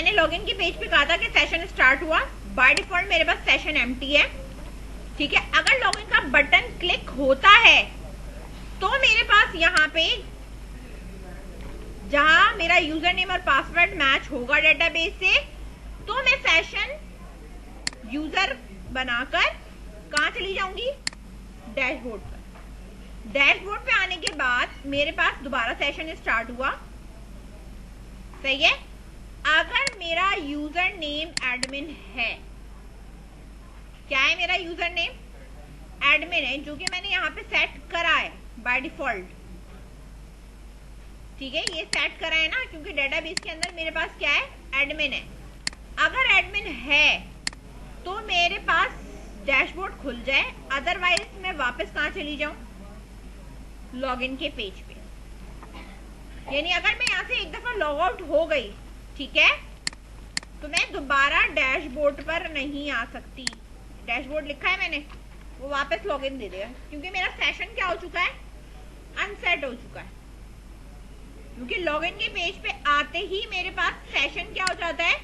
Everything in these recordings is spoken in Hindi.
मैंने लॉगिन के पेज पे कहा था कि सेशन स्टार्ट हुआ। बाय डिफॉल्ट मेरे पास सेशन एम्प्टी है, ठीक है। अगर लॉगिन का बटन क्लिक होता है तो मेरे पास यहाँ पे जहां मेरा यूजर नेम और पासवर्ड मैच होगा डेटाबेस से, तो मैं सेशन यूजर बनाकर कहां चली जाऊंगी, डैशबोर्ड पर। डैशबोर्ड पे आने के बाद मेरे पास दोबारा सेशन स्टार्ट हुआ, सही है। अगर मेरा यूजर नेम एडमिन है, क्या है मेरा यूजर नेम, एडमिन है, जो कि मैंने यहाँ पे सेट करा है बाय डिफॉल्ट, ठीक है। ये सेट करा है ना, क्योंकि डेटाबेस के अंदर मेरे पास क्या है, एडमिन है। अगर एडमिन है तो मेरे पास डैशबोर्ड खुल जाए, अदरवाइज मैं वापस कहां चली जाऊं, लॉगिन के पेज पे। यानी अगर मैं यहां से एक दफा लॉग आउट हो गई, ठीक है, तो मैं दोबारा डैशबोर्ड पर नहीं आ सकती। डैशबोर्ड लिखा है मैंने, वो वापस लॉगिन दे देगा, क्योंकि मेरा सेशन क्या हो चुका है, अनसेट हो चुका है। क्योंकि लॉगिन के पेज पे आते ही मेरे पास सेशन क्या हो जाता है,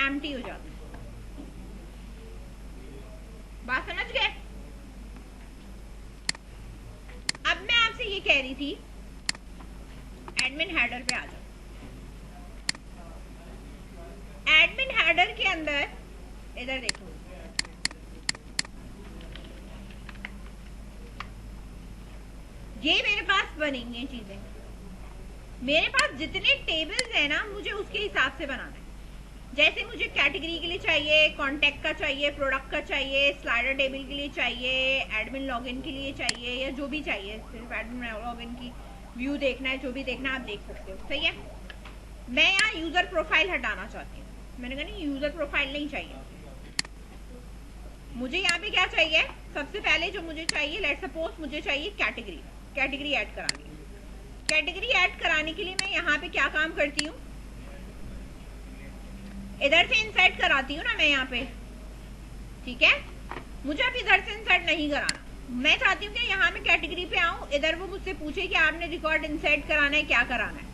एम्प्टी हो जाता है। बात समझ गए। अब मैं आपसे ये कह रही थी, एडमिन हेडर पे आ जाओ। एडमिन हेडर के अंदर इधर देखो, ये मेरे पास बनेंगी चीजें। मेरे पास जितने टेबल्स है ना, मुझे उसके हिसाब से बनाना है। जैसे मुझे कैटेगरी के लिए चाहिए, कॉन्टैक्ट का चाहिए, प्रोडक्ट का चाहिए, स्लाइडर टेबल के लिए चाहिए, एडमिन लॉगिन के लिए चाहिए, या जो भी चाहिए, सिर्फ एडमिन लॉगिन की व्यू देखना है, जो भी देखना है आप देख सकते हो, सही है। मैं यहाँ यूजर प्रोफाइल हटाना चाहती हूँ। मैंने कहा नहीं, यूजर प्रोफाइल नहीं चाहिए मुझे। यहाँ पे क्या चाहिए, सबसे पहले जो मुझे चाहिए, लेट सपोज मुझे चाहिए कैटेगरी। कैटेगरी ऐड करानी है। कैटेगरी ऐड कराने के लिए मैं यहाँ पे क्या काम करती हूँ, इधर से इंसर्ट कराती हूँ ना मैं यहाँ पे, ठीक है। मुझे अब इधर से इंसर्ट नहीं कराना, मैं चाहती हूँ कि यहाँ मैं कैटेगरी पे आऊँ, इधर वो मुझसे पूछे कि आपने रिकॉर्ड इंसर्ट कराना है, क्या कराना है।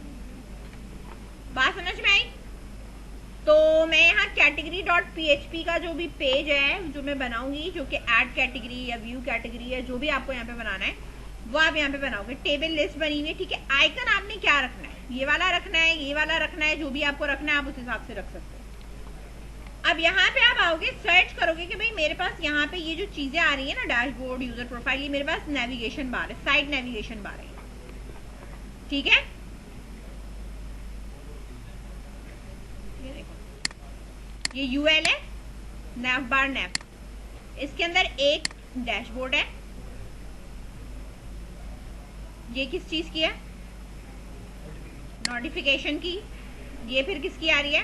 बात समझ में आई। तो मैं यहाँ category.php का जो भी पेज है जो मैं बनाऊंगी, जो कि ऐड कैटेगरी या व्यू कैटेगरी है, जो भी आपको यहाँ पे बनाना है वो आप यहाँ पे बनाओगे। टेबल लिस्ट बनी हुई है, ठीक है। आइकन आपने क्या रखना है, ये वाला रखना है, ये वाला रखना है, जो भी आपको रखना है आप उस हिसाब से रख सकते हो। अब यहाँ पे आप आओगे, सर्च करोगे कि भाई मेरे पास यहाँ पे ये जो चीजें आ रही है ना, डैशबोर्ड, यूजर प्रोफाइल, ये मेरे पास नेविगेशन बार है, साइड नेविगेशन बार है, ठीक है। ये देखो, ये यूएल है, नैव बार नैव, इसके अंदर एक डैशबोर्ड है। ये किस चीज की है, नोटिफिकेशन की। ये फिर किसकी आ रही है,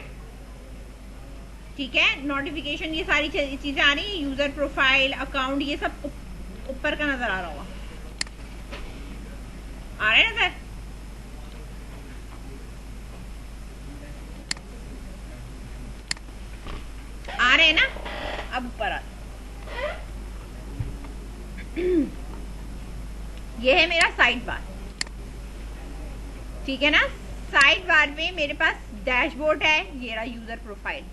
ठीक है, नोटिफिकेशन, ये सारी चीजें आ रही है। यूजर प्रोफाइल, अकाउंट, ये सब ऊपर का नजर आ रहा होगा, आ रहा है नजर। आ रहे हैं ना, अब ऊपर आ ये है मेरा साइड बार, ठीक है ना। साइड बार में मेरे पास डैशबोर्ड है, ये रहा यूजर प्रोफाइल,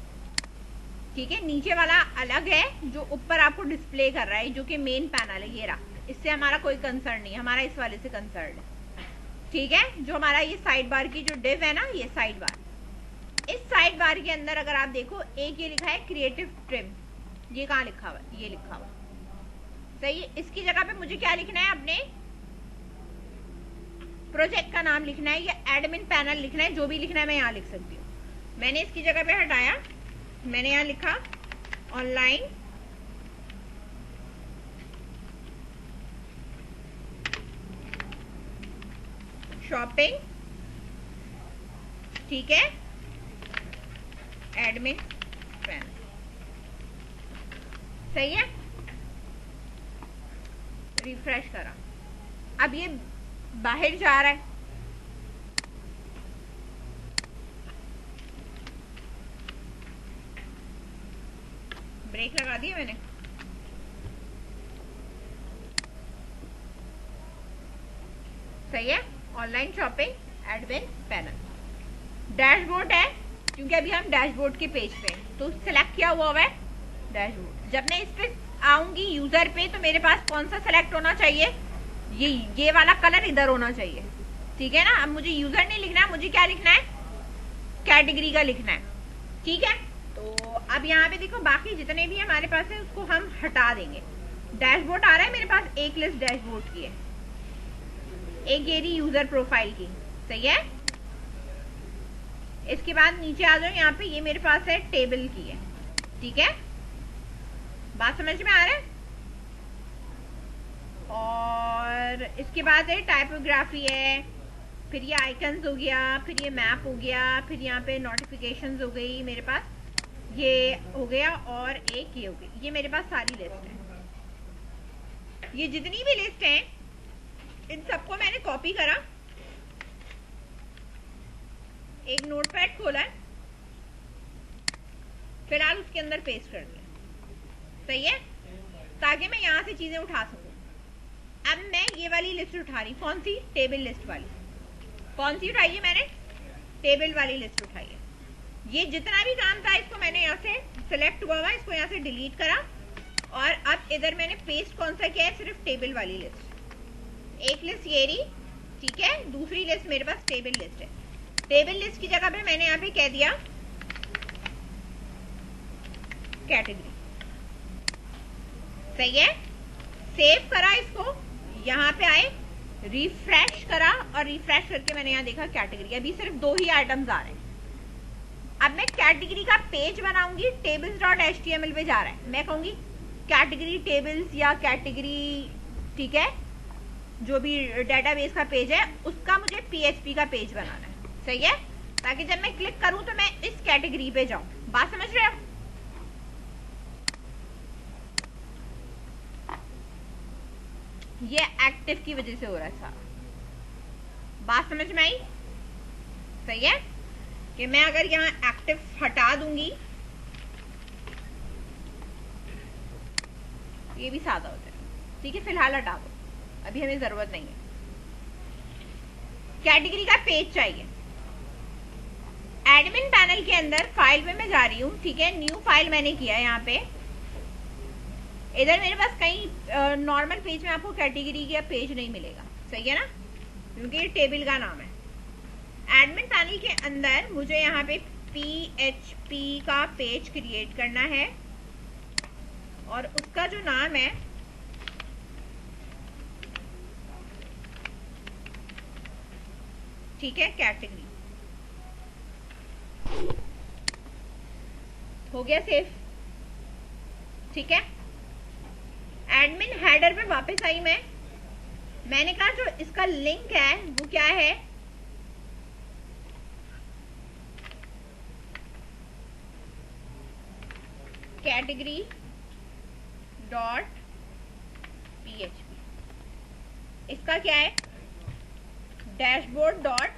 ठीक है। नीचे वाला अलग है, जो ऊपर आपको डिस्प्ले कर रहा है, जो कि मेन पैनल है, ये रहा। इससे हमारा कोई कंसर्न नहीं, हमारा इस वाले से कंसर्न है, ठीक है। जो हमारा ये साइड बार की जो डिव है ना, ये साइड बार, इस साइड बार के अंदर अगर आप देखो, एक ये लिखा है क्रिएटिव ट्रिम, ये कहाँ लिखा हुआ, ये लिखा हुआ, सही है। इसकी जगह पे मुझे क्या लिखना है, अपने प्रोजेक्ट का नाम लिखना है, या एडमिन पैनल लिखना है, जो भी लिखना है मैं यहाँ लिख सकती हूँ। मैंने इसकी जगह पे हटाया, मैंने यहाँ लिखा ऑनलाइन शॉपिंग, ठीक है, एडमिन पैनल, सही है। रिफ्रेश करा, अब ये बाहर जा रहा है, ब्रेक लगा दिया मैंने, सही है। Online shopping, admin panel, dashboard है, क्योंकि अभी हम डैशबोर्ड के पेज पे हैं, तो सिलेक्ट किया हुआ है डैशबोर्ड। जब मैं इस पे आऊंगी यूजर पे, तो मेरे पास कौन सा सेलेक्ट होना चाहिए, ये वाला कलर इधर होना चाहिए, ठीक है ना। अब मुझे यूजर नहीं लिखना है, मुझे क्या लिखना है, कैटेगरी का लिखना है, ठीक है। तो अब यहाँ पे देखो बाकी जितने भी हमारे पास है उसको हम हटा देंगे। डैशबोर्ड आ रहा है मेरे पास, एक लिस्ट डैशबोर्ड की है, एक ये रही यूजर प्रोफाइल की, सही है। इसके बाद नीचे आ जाओ, यहाँ पे ये मेरे पास है टेबल की है, ठीक है। बात समझ में आ रहा है। और इसके बाद है टाइपोग्राफी है, फिर ये आइकन्स हो गया, फिर ये मैप हो गया, फिर यहाँ पे नोटिफिकेशंस हो गई मेरे पास, ये हो गया, और एक ये हो गई। ये मेरे पास सारी लिस्ट है। ये जितनी भी लिस्ट है इन सबको मैंने कॉपी करा, एक नोटपैड खोला है, फिलहाल उसके अंदर पेस्ट कर दिया, सही है, ताकि मैं यहां से चीजें उठा सकूं। अब मैं ये वाली लिस्ट उठा रही, कौन सी, टेबल लिस्ट वाली। कौन सी उठाई है मैंने, टेबल वाली लिस्ट उठाई है। ये जितना भी काम था इसको मैंने यहाँ से सिलेक्ट हुआ, इसको यहाँ से डिलीट करा, और अब इधर मैंने पेस्ट कौन सा किया है, सिर्फ टेबल वाली लिस्ट। एक लिस्ट ये रही, ठीक है, दूसरी लिस्ट मेरे पास टेबल लिस्ट है। टेबल लिस्ट की जगह पे मैंने यहाँ पे कह दिया कैटेगरी, सही है। सेव करा इसको, यहाँ पे आए, रिफ्रेश करा, और रिफ्रेश करके मैंने यहाँ देखा कैटेगरी। अभी सिर्फ 2 ही आइटम्स आ रहे हैं। अब मैं कैटेगरी का पेज बनाऊंगी, tables.html पे जा रहा है, मैं कहूंगी कैटेगरी टेबल्स या कैटेगरी, ठीक है, जो भी डेटाबेस का पेज है उसका मुझे PHP का पेज बनाना है, सही है, ताकि जब मैं क्लिक करूं तो मैं इस कैटेगरी पे जाऊं। बात समझ रहे हो। ये एक्टिव की वजह से हो रहा है सारा। बात समझ में आई, सही है, कि मैं अगर यहाँ एक्टिव हटा दूंगी, ये भी सादा हो जाएगा, ठीक है, फिलहाल हटा दो, अभी हमें जरूरत नहीं है। कैटेगरी का पेज चाहिए। एडमिन पैनल के अंदर फाइल पे मैं जा रही हूँ, ठीक है, न्यू फाइल मैंने किया है यहाँ पे। इधर मेरे पास कहीं नॉर्मल पेज में आपको कैटेगरी का पेज नहीं मिलेगा, सही है ना, क्योंकि ये टेबल का नाम है। एडमिन पैनल के अंदर मुझे यहाँ पे PHP का पेज क्रिएट करना है, और उसका जो नाम है ठीक है कैटेगरी, हो गया सेव, ठीक है। एडमिन हेडर पे वापस आई मैंने कहा जो इसका लिंक है वो क्या है, कैटेगरी डॉट PHP। इसका क्या है, डैशबोर्ड डॉट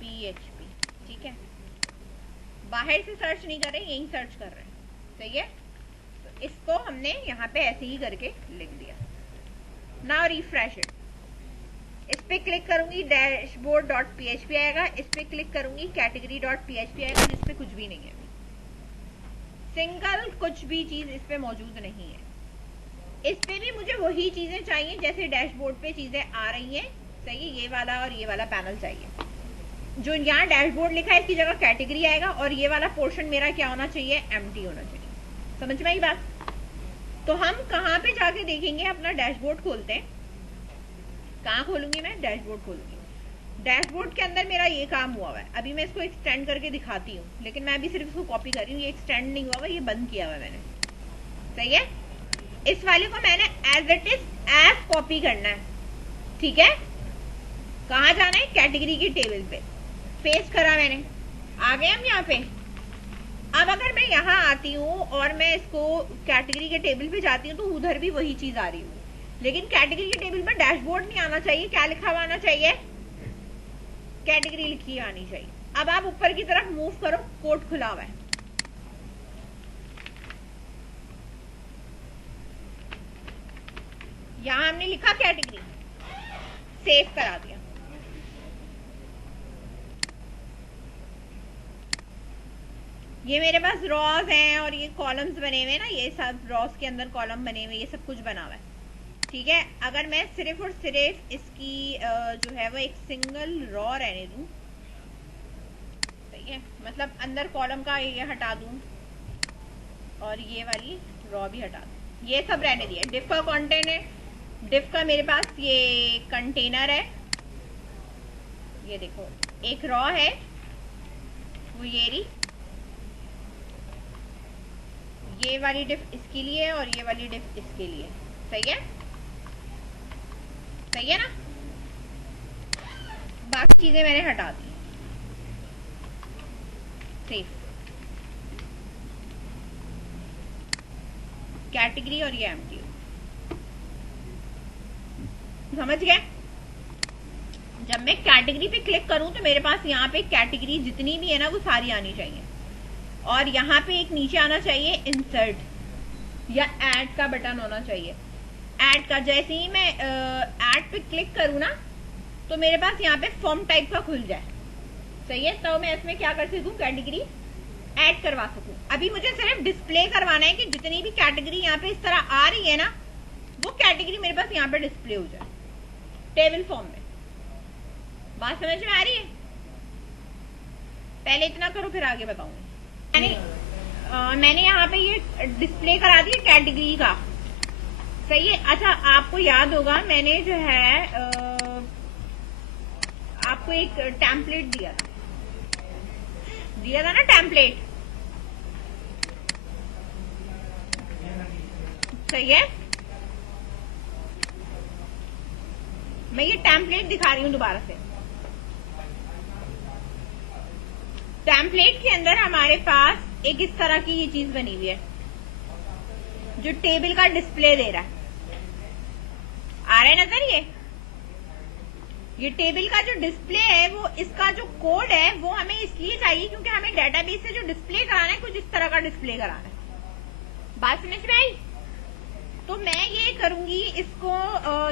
PHP, ठीक है। बाहर से सर्च नहीं कर रहे, यहीं सर्च कर रहे हैं, सही है। तो इसको हमने यहाँ पे ऐसे ही करके लिख दिया। नाउ रिफ्रेश इट, इस पे क्लिक करूंगी डैशबोर्ड डॉट PHP आएगा, इस पे क्लिक करूंगी कैटेगरी डॉट PHP आएगा, जिस पे कुछ भी नहीं है, सिंगल कुछ भी चीज इस पे मौजूद नहीं है। इस पे भी मुझे वही चीजें चाहिए जैसे डैशबोर्ड पे चीजें आ रही हैं, सही है, ये वाला और ये वाला पैनल चाहिए। जो यहाँ डैशबोर्ड लिखा है इसकी जगह कैटेगरी आएगा, और ये वाला पोर्शन मेरा क्या होना चाहिए, एम्प्टी होना चाहिए। समझ में आई बात। तो हम कहाँ पे जाके देखेंगे, अपना डैशबोर्ड खोलते हैं। कहाँ खोलूंगी मैं, डैशबोर्ड खोलूंगी। डैशबोर्ड के अंदर मेरा ये काम हुआ है, अभी मैं इसको एक्सटेंड करके दिखाती हूँ, लेकिन मैं अभी सिर्फ इसको कॉपी कर रही हूँ, ये एक्सटेंड नहीं हुआ, ये बंद किया हुआ मैंने, सही है। इस वाले को मैंने as it is as copy करना है, ठीक है। कहाँ जाना है, कैटेगरी की टेबल पे, पेस्ट करा मैंने, आ गए हम यहाँ पे। अब अगर मैं यहाँ आती हूँ और मैं इसको कैटेगरी के टेबल पे जाती हूँ तो उधर भी वही चीज आ रही है, लेकिन कैटेगरी के टेबल पर डैशबोर्ड नहीं आना चाहिए, क्या लिखा हुआ आना चाहिए, कैटेगरी लिखी आनी चाहिए। अब आप ऊपर की तरफ मूव करो, कोड खुला हुआ है, यहां हमने लिखा कैटेगरी, सेव करा दिया। ये मेरे पास रॉज हैं और ये कॉलम्स बने हुए हैं ना, ये सब रॉज के अंदर कॉलम बने हुए, ये सब कुछ बना हुआ है, ठीक है। अगर मैं सिर्फ और सिर्फ इसकी जो है वो एक सिंगल रॉ रहने दूं, सही है, मतलब अंदर कॉलम का ये हटा दूं और ये वाली रॉ भी हटा दूं, ये सब रहने दिया। डिफ का कंटेंट है, डिफ का मेरे पास ये कंटेनर है, ये देखो एक रॉ है वो ये रही, ये वाली डिफ इसके लिए है और ये वाली डिफ इसके लिए, सही है, सही है ना। बाकी चीजें मैंने हटा दी, सेफ कैटेगरी और ये एम्प्टी, समझ गए। जब मैं कैटेगरी पे क्लिक करूं तो मेरे पास यहाँ पे कैटेगरी जितनी भी है ना वो सारी आनी चाहिए, और यहाँ पे एक नीचे आना चाहिए इंसर्ट या ऐड का बटन होना चाहिए। ऐड का जैसे ही मैं ऐड पे क्लिक करूँ ना तो मेरे पास यहाँ पे फॉर्म टाइप का खुल जाए, सही है, तो मैं इसमें क्या कर सकूँ, कैटेगरी ऐड करवा सकूँ। अभी मुझे सिर्फ डिस्प्ले करवाना है कि जितनी भी कैटेगरी यहाँ पे इस तरह आ रही है ना वो कैटेगरी मेरे पास यहाँ पे डिस्प्ले हो जाए टेबल फॉर्म में। बात समझ में आ रही है? पहले इतना करो फिर आगे बताऊंगी। मैंने यहाँ पे ये डिस्प्ले करा दिया कैटेगरी का, सही है। अच्छा आपको याद होगा मैंने जो है आपको एक टेम्पलेट दिया था ना, टेम्पलेट, सही है। मैं ये टेम्पलेट दिखा रही हूँ दोबारा से। टेम्पलेट के अंदर हमारे पास एक इस तरह की ये चीज बनी हुई है जो टेबल का डिस्प्ले दे रहा है, आ रहा है नजर। ये टेबल का जो डिस्प्ले है वो इसका जो कोड है वो हमें इसलिए चाहिए क्योंकि हमें डेटाबेस से जो डिस्प्ले कराना है कुछ इस तरह का डिस्प्ले कराना है। बात समझ में आई? तो मैं ये करूंगी, इसको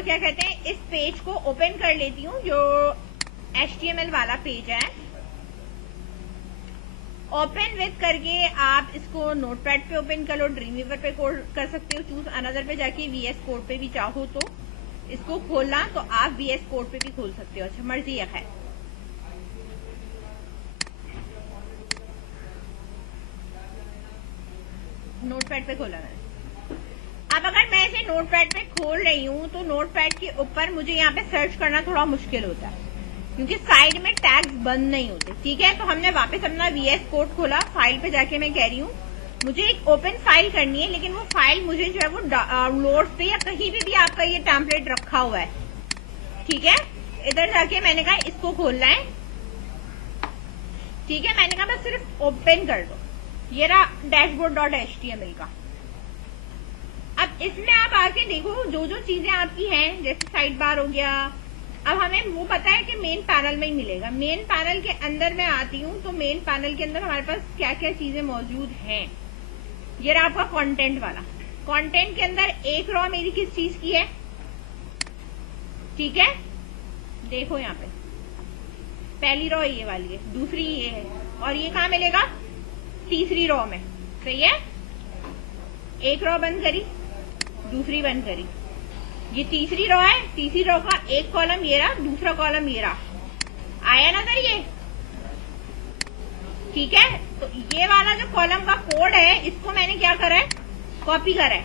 क्या कहते हैं, इस पेज को ओपन कर लेती हूँ जो HTML वाला पेज है। ओपन विद करके आप इसको नोटपैड पे ओपन कर लो, ड्रीमवीवर पे कर सकते हो, चूज अनदर पे जाके VS कोड पे भी चाहो तो इसको खोलना तो आप VS कोड पे भी खोल सकते हो, अच्छा मर्जी है। खैर नोटपैड पे खोला मैंने। अब अगर मैं इसे नोटपैड पे खोल रही हूँ तो नोटपैड के ऊपर मुझे यहाँ पे सर्च करना थोड़ा मुश्किल होता है क्योंकि साइड में टैग्स बंद नहीं होते, ठीक है। तो हमने वापस अपना VS कोड खोला, फाइल पे जाके मैं कह रही हूँ मुझे एक ओपन फाइल करनी है, लेकिन वो फाइल मुझे जो है वो डाउनलोड पे या कहीं भी आपका ये टेम्पलेट रखा हुआ है, ठीक है। इधर जाके मैंने कहा इसको खोलना है, ठीक है। मैंने कहा बस सिर्फ ओपन कर दो, ये रहा dashboard.html का। अब इसमें आप आके देखो जो जो चीजें आपकी हैं, जैसे साइड बार हो गया। अब हमें वो पता है कि मेन पैनल में ही मिलेगा। मेन पैनल के अंदर मैं आती हूँ तो मेन पैनल के अंदर हमारे पास क्या क्या चीजें मौजूद हैं। ये रहा आपका कंटेंट वाला। कंटेंट के अंदर एक रॉ मेरी किस चीज की है, ठीक है, देखो यहाँ पे पहली रॉ ये वाली है, दूसरी ये है, और ये कहाँ मिलेगा, तीसरी रॉ में, सही है। एक रॉ बंद करी, दूसरी बंद करी, ये तीसरी रॉ है, तीसरी रॉ का एक कॉलम ये रहा, दूसरा कॉलम ये रहा, आया नजर ये, ठीक है। तो ये वाला जो कॉलम का कोड है इसको मैंने क्या करा है, कॉपी करा है।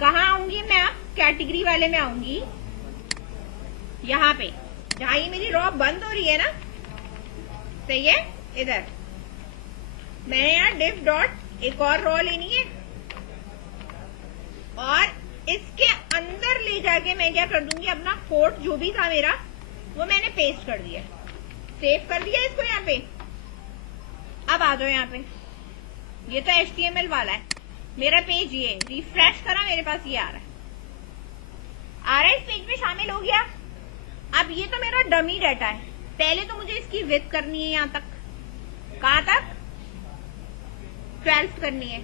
कहाँ आऊंगी मैं, आप कैटेगरी वाले में आऊंगी, यहाँ पे जहां ये मेरी रॉ बंद हो रही है ना, सही है। इधर मैंने यहाँ div डॉट एक और रॉ लेनी है और इसके अंदर ले जाके मैं क्या कर दूंगी, अपना कोड जो भी था मेरा वो मैंने पेस्ट कर दिया, सेव कर दिया इसको यहाँ पे। अब आ जाओ यहाँ पे, ये तो HTML वाला है मेरा पेज, ये रिफ्रेश करा मेरे पास ये आ रहा है इस पेज में शामिल हो गया। अब ये तो मेरा डमी डाटा है, पहले तो मुझे इसकी विड्थ करनी है, यहाँ तक, कहाँ तक, 12 करनी है।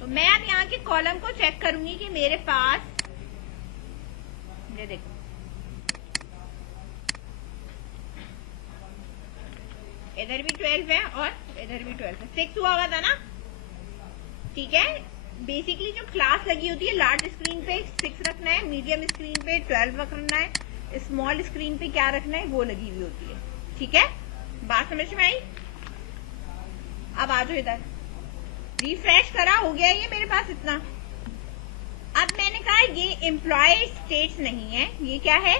तो मैं अब यहाँ के कॉलम को चेक करूंगी कि मेरे पास, ये देखो इधर भी 12 है और इधर भी 12 है, 6 हुआ था ना, ठीक है। बेसिकली जो क्लास लगी होती है लार्ज स्क्रीन पे 6 रखना है, मीडियम स्क्रीन पे 12 रखना है, स्मॉल स्क्रीन पे क्या रखना है वो लगी हुई होती है, ठीक है। बात समझ में आई? अब आ जाओ इधर, रिफ्रेश करा, हो गया ये मेरे पास इतना। अब मैंने कहा ये एम्प्लॉय स्टेट्स नहीं है, ये क्या है,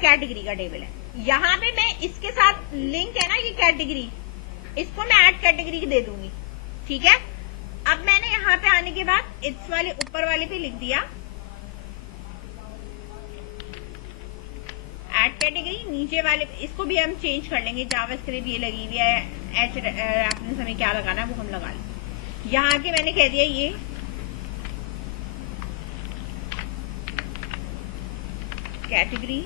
कैटेगरी का टेबल है। यहां पे मैं इसके साथ लिंक है ना ये कैटेगरी, इसको मैं ऐड कैटेगरी दे दूंगी, ठीक है। अब मैंने यहां पे आने के बाद इस वाले ऊपर वाले पे लिख दिया ऐड कैटेगरी, नीचे वाले इसको भी हम चेंज कर लेंगे, जावास्क्रिप्ट ये लगी हुई है, एच रेफरेंस हमें क्या लगाना है वो हम लगा लेंगे। यहाँ के मैंने कह दिया ये कैटेगरी,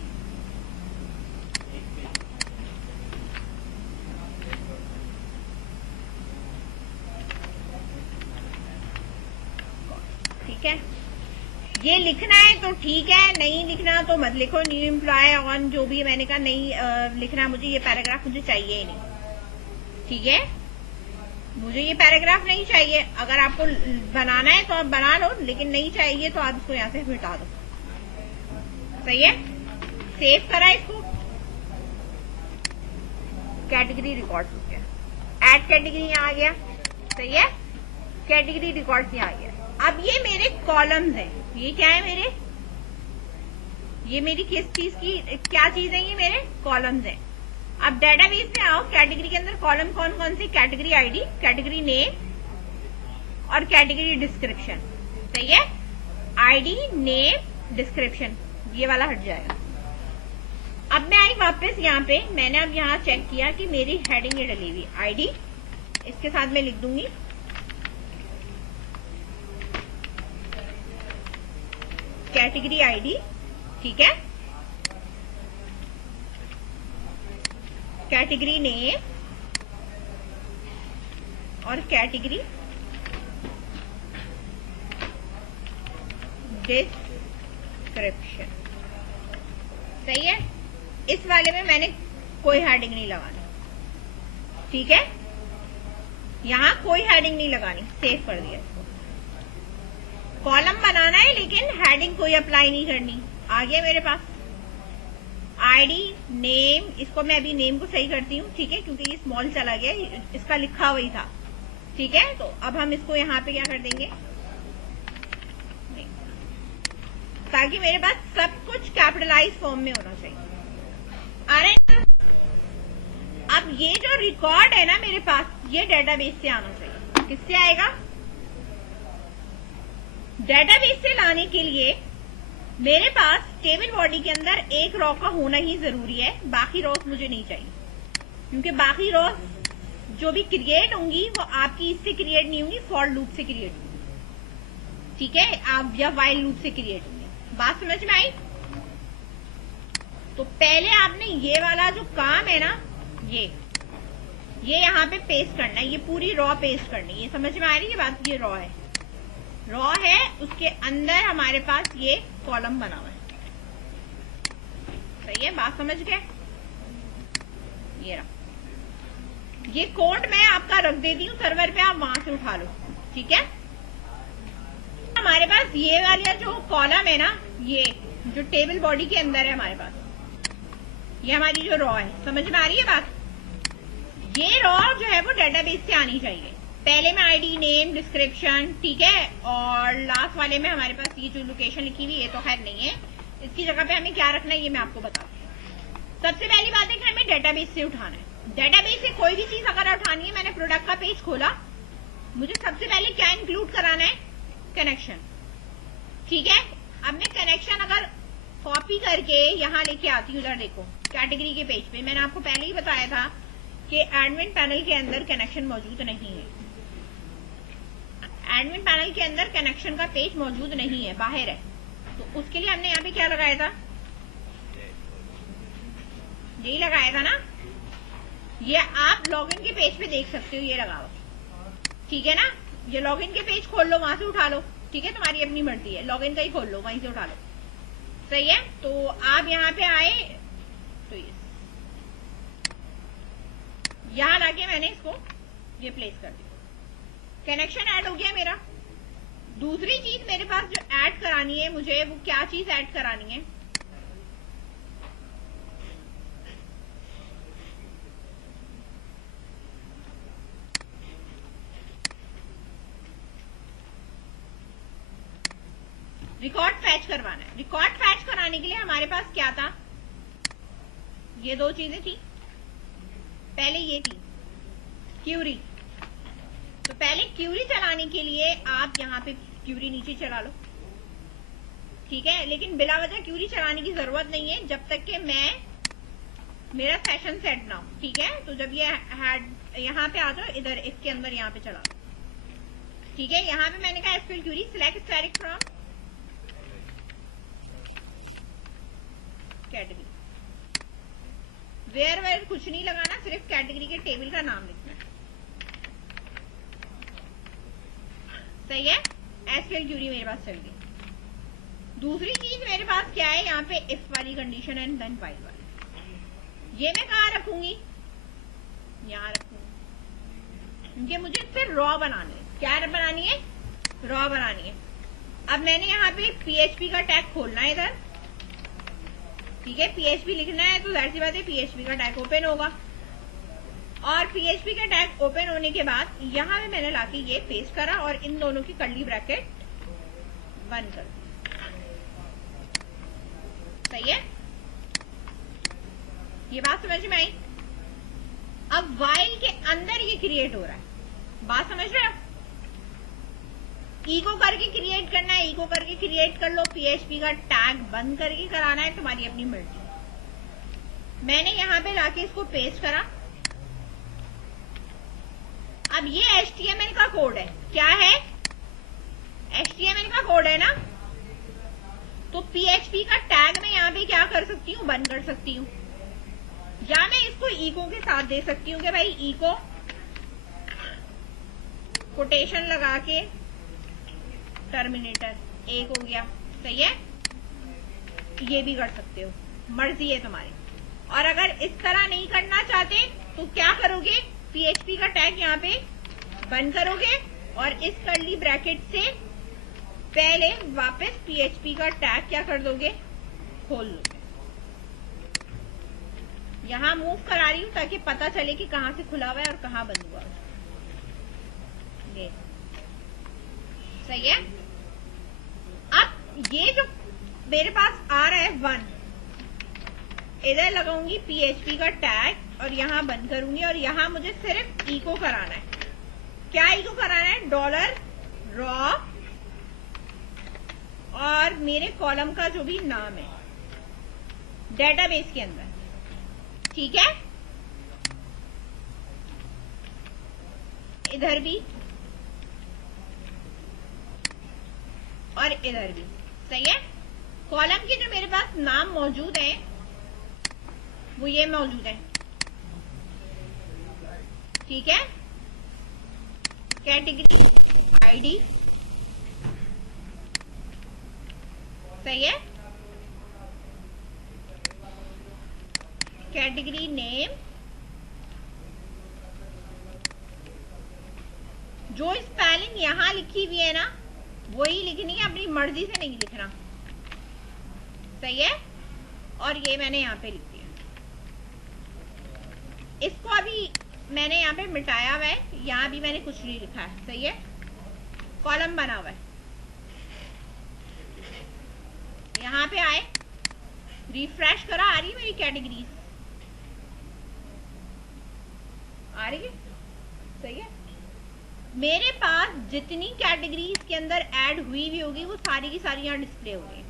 ठीक है। ये लिखना है तो ठीक है, नहीं लिखना तो मत लिखो। न्यू एम्प्लॉय ऑन जो भी मैंने कहा नहीं लिखना, मुझे ये पैराग्राफ मुझे चाहिए ही नहीं, ठीक है। मुझे ये पैराग्राफ नहीं चाहिए, अगर आपको बनाना है तो आप बना लो, लेकिन नहीं चाहिए तो आप इसको यहाँ से हटा दो, सही है। सेव करा इसको, कैटेगरी रिकॉर्ड हो गया, ऐड कैटेगरी यहाँ आ गया, सही है। कैटेगरी रिकॉर्ड यहाँ आ गया। अब ये मेरे कॉलम्स हैं, ये क्या है मेरे, ये मेरी किस चीज की क्या चीज है, ये मेरे कॉलम्स हैं। अब डेटाबेस में आओ, कैटेगरी के अंदर कॉलम कौन कौन से, कैटेगरी आईडी, कैटेगरी नेम और कैटेगरी डिस्क्रिप्शन, सही है। आईडी, नेम, डिस्क्रिप्शन ये वाला हट जाएगा। अब मैं आई वापस यहाँ पे, मैंने अब यहाँ चेक किया कि मेरी हेडिंग ये डली हुई आईडी, इसके साथ मैं लिख दूंगी कैटेगरी आईडी, ठीक है। कैटेगरी नेम और कैटेगरी डिस्क्रिप्शन, सही है। इस वाले में मैंने कोई हेडिंग नहीं लगानी, ठीक है। यहां कोई हेडिंग नहीं लगानी, सेव कर दिया इसको। कॉलम बनाना है लेकिन हेडिंग कोई अप्लाई नहीं करनी। आ गया मेरे पास आईडी, नेम, इसको मैं अभी नेम को सही करती हूँ, ठीक है, क्योंकि ये स्मॉल चला गया, इसका लिखा वही था, ठीक है। तो अब हम इसको यहाँ पे क्या कर देंगे, ताकि मेरे पास सब कुछ कैपिटलाइज फॉर्म में होना चाहिए। आ रहे हैं? अब ये जो रिकॉर्ड है ना मेरे पास, ये डेटाबेस से आना चाहिए। किससे आएगा? डेटाबेस से लाने के लिए मेरे पास टेबल बॉडी के अंदर एक रॉ का होना ही जरूरी है, बाकी रॉस मुझे नहीं चाहिए, क्योंकि बाकी रॉस जो भी क्रिएट होंगी वो आपकी इससे क्रिएट नहीं होंगी, फॉर लूप से क्रिएट होंगी, ठीक है, आप या वाइल लूप से क्रिएट होंगे। बात समझ में आई? तो पहले आपने ये वाला जो काम है ना, ये यहाँ पे पेस्ट करना है, ये पूरी रॉ पेस्ट करनी है। ये समझ में आ रही है बात? ये रॉ है, रॉ है, उसके अंदर हमारे पास ये कॉलम बना हुआ है, सही है। बात समझ गए? ये रहा, ये कोड मैं आपका रख देती हूँ सर्वर पे, आप वहां से उठा लो, ठीक है। हमारे पास ये वाला जो कॉलम है ना, ये जो टेबल बॉडी के अंदर है हमारे पास, ये हमारी जो रॉ है, समझ में आ रही है बात? ये रॉ जो है वो डेटाबेस से आनी चाहिए। पहले में आईडी, नेम, डिस्क्रिप्शन, ठीक है, और लास्ट वाले में हमारे पास ये जो लोकेशन लिखी हुई है तो खैर नहीं है, इसकी जगह पे हमें क्या रखना है ये मैं आपको बताऊँ। सबसे पहली बात है कि हमें डेटाबेस से उठाना है। डेटाबेस से कोई भी चीज अगर उठानी है, मैंने प्रोडक्ट का पेज खोला, मुझे सबसे पहले क्या इंक्लूड कराना है? कनेक्शन, ठीक है। अब मैं कनेक्शन अगर कॉपी करके यहाँ लेके आती हूँ, इधर देखो कैटेगरी के पेज पे, मैंने आपको पहले ही बताया था कि एडमिन पैनल के अंदर कनेक्शन मौजूद नहीं है। एडमिन पैनल के अंदर कनेक्शन का पेज मौजूद नहीं है, बाहर है। तो उसके लिए हमने यहाँ पे क्या लगाया था? यही लगाया था ना। ये आप लॉगिन के पेज पे देख सकते हो, ये लगा हुआ, ठीक है ना। ये लॉगिन के पेज खोल लो, वहां से उठा लो, ठीक है, तुम्हारी अपनी मर्जी है, लॉगिन का ही खोल लो, वहीं से उठा लो, सही है। तो आप यहाँ पे आए तो ये यहां लाके मैंने इसको ये प्लेस कर दिया, कनेक्शन ऐड हो गया मेरा। दूसरी चीज मेरे पास जो ऐड करानी है मुझे, वो क्या चीज ऐड करानी है, रिकॉर्ड फैच करवाना है। रिकॉर्ड फैच कराने के लिए हमारे पास क्या था, ये दो चीजें थी। पहले ये थी क्यूरी, तो पहले क्यूरी चलाने के लिए आप यहाँ पे क्यूरी नीचे चला लो, ठीक है। लेकिन बिला वजह क्यूरी चलाने की जरूरत नहीं है जब तक कि मेरा सेशन सेट ना हो, ठीक है। तो जब ये यहाँ पे आ जाओ, इधर इसके अंदर यहाँ पे चला लो, ठीक है। यहाँ पे मैंने कहा SQL query select static from category, where कुछ नहीं लगाना, सिर्फ कैटेगरी के टेबल का नाम लिखना है, सही है। एसक्यूएल क्यूरी मेरे पास चल गई। दूसरी चीज मेरे पास क्या है, यहाँ पे इफ वाली कंडीशन एंड देन व्हाइल वाली, ये मैं कहाँ रखूंगी, यहाँ रखूंगी, क्योंकि मुझे इससे रॉ बनानी है। क्या बनानी है, रॉ बनानी है। अब मैंने यहाँ पे पीएचपी का टैग खोलना है इधर, ठीक है। पीएचपी लिखना है तो जाहिर सी बात है पीएचपी का टैग ओपन होगा, और पीएचपी का टैग ओपन होने के बाद यहां पे मैंने लाके ये पेस्ट करा और इन दोनों की कर्ली ब्रैकेट बंद कर दी, सही है। ये बात समझ में आई। अब व्हाइल के अंदर ये क्रिएट हो रहा है, बात समझ रहे हो। इको करके क्रिएट करना है, इको करके क्रिएट कर लो, पीएचपी का टैग बंद करके कराना है, तुम्हारी अपनी मर्जी। मैंने यहां पे लाके इसको पेस्ट करा। अब ये HTML का कोड है, क्या है, HTML का कोड है ना, तो पीएचपी का टैग में यहाँ पे क्या कर सकती हूँ, बंद कर सकती हूँ, या मैं इसको इको के साथ दे सकती हूँ कि भाई इको कोटेशन लगा के टर्मिनेटर एक हो गया, सही है। ये भी कर सकते हो, मर्जी है तुम्हारी। और अगर इस तरह नहीं करना चाहते तो क्या करोगे, पीएचपी का टैग यहाँ पे बंद करोगे और इस कर्ली ब्रैकेट से पहले वापस पीएचपी का टैग क्या कर दोगे, खोल लोगे। यहां मूव करा रही हूं ताकि पता चले कि कहां से खुला हुआ है और कहां बंद हुआ है, ये सही है। अब ये जो मेरे पास आ रहा है 1, इधर लगाऊंगी पीएचपी का टैग और यहां बंद करूंगी, और यहां मुझे सिर्फ इको कराना है। क्या इको कराना है, डॉलर रॉ और मेरे कॉलम का जो भी नाम है डेटाबेस के अंदर, ठीक है। इधर भी और इधर भी, सही है। कॉलम के जो मेरे पास नाम मौजूद है वो ये मौजूद है, ठीक है। कैटेगरी आईडी, सही है। कैटेगरी नेम, जो स्पेलिंग यहां लिखी हुई है ना वही लिखनी है, अपनी मर्जी से नहीं लिखना, सही है। और ये मैंने यहाँ पे लिख दिया, इसको अभी मैंने यहाँ पे मिटाया हुआ है, यहाँ भी मैंने कुछ नहीं लिखा है, सही है। कॉलम बना हुआ है, यहाँ पे आए, रिफ्रेश करा, आ रही है मेरी कैटेगरीज, आ रही है, सही है। मेरे पास जितनी कैटेगरीज के अंदर ऐड हुई भी होगी वो सारी की सारी यहाँ डिस्प्ले हो गई।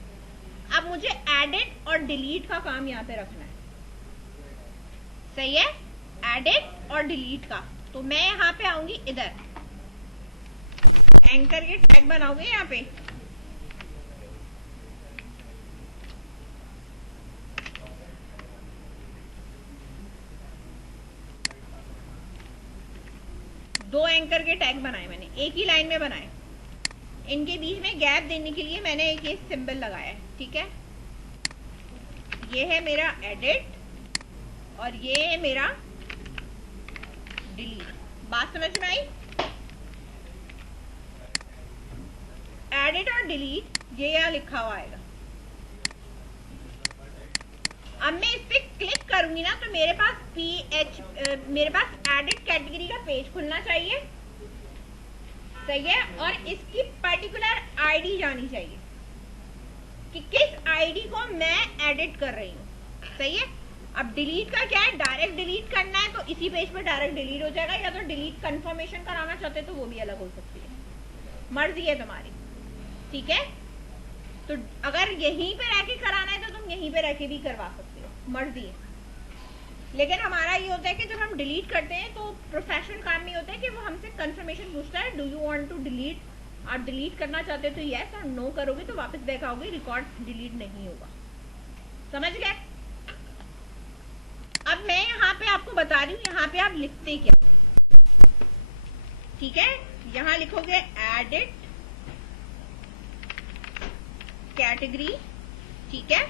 अब मुझे एडिट और डिलीट का काम यहाँ पे रखना है, सही है। एडिट और डिलीट का, तो मैं यहाँ पे आऊंगी, इधर एंकर के टैग बनाओगे यहाँ पे, दो एंकर के टैग बनाए मैंने, एक ही लाइन में बनाए। इनके बीच में गैप देने के लिए मैंने एक ये सिंबल लगाया है, ठीक है। ये है मेरा एडिट और ये है मेरा डिलीट। बात समझ में आई? एडिट और डिलीट ये यहाँ लिखा हुआ आएगा। अब मैं इस पे क्लिक करूंगी ना तो मेरे पास मेरे पास एडिट कैटेगरी का पेज खुलना चाहिए, सही है, और इसकी पर्टिकुलर आईडी जानी चाहिए कि किस आईडी को मैं एडिट कर रही हूँ, सही है। अब डिलीट का क्या है, डायरेक्ट डिलीट करना है तो इसी पेज पे डायरेक्ट डिलीट हो जाएगा, या तो डिलीट कंफर्मेशन कराना चाहते तो वो भी अलग हो सकती है, मर्जी है तुम्हारी, ठीक है। तो अगर यहीं पे रह के कराना है तो तुम यहीं पे रह के भी करवा सकते हो, मर्जी है। लेकिन हमारा ये होता है कि जब हम डिलीट करते हैं तो प्रोफेशनल काम में होता है कि वो हमसे कंफर्मेशन पूछता है, do you want to delete. आप डिलीट करना चाहते हो तो यस, और नो करोगे तो वापस बैक आओगे, रिकॉर्ड डिलीट नहीं होगा। समझ गए? अब मैं यहाँ पे आपको बता रही हूँ यहाँ पे आप लिखते क्या, ठीक है। यहाँ लिखोगे एडिट कैटेगरी, ठीक है,